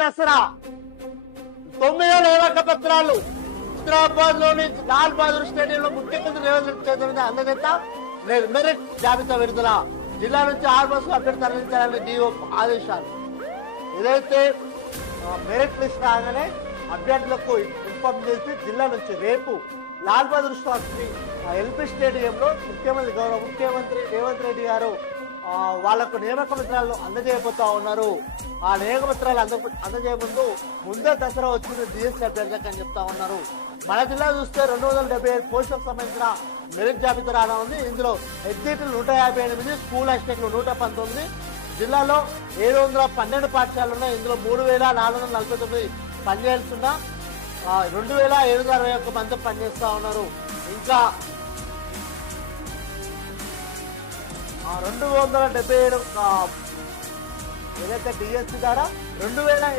దసరా 9వ నియామక పత్రాలు హైదరాబాద్ లోని లాల్ బహదూర్ స్టేడియంలో ముఖ్యమంత్రి రేవంత్ రెడ్డి చేతుల అందజేత మెరిట్ జాబితా విడుదల. జిల్లా నుంచి 6 బస్సులు అభ్యర్థి తరలించాలని డిఓ ఆదేశాలు. ఏదైతే మెరిట్ లిస్ట్ రాగానే అభ్యర్థులకు ఇన్ఫార్మ్ చేసి జిల్లా నుంచి రేపు లాల్ బహదూర్ శాస్త్రి ఎల్పీ స్టేడియంలో గౌరవ ముఖ్యమంత్రి రేవంత్ రెడ్డి గారు వాళ్లకు నియామక పత్రాలను అందజేయబోతా ఉన్నారు. ఆ నియామక పత్రాలు అందజేయ ముందే దసరా వచ్చింది డిఎస్సీ అభ్యర్థులకు అని చెప్తా ఉన్నారు. మన జిల్లా చూస్తే 275 పోస్టులకు సంబంధించిన మెరిట్ జాబితా రానా ఉంది. ఇందులో ఎగ్జిట్లు 158, స్కూల్ అసిస్టెంట్లు 119. జిల్లాలో 712 పాఠశాలలు ఉన్నాయి. ఇందులో 3449 పనిచేస్తున్నా 2761 మంది పనిచేస్తా ఉన్నారు. ఇంకా 277 ఏదైతే డిఎస్సీ ద్వారా 2000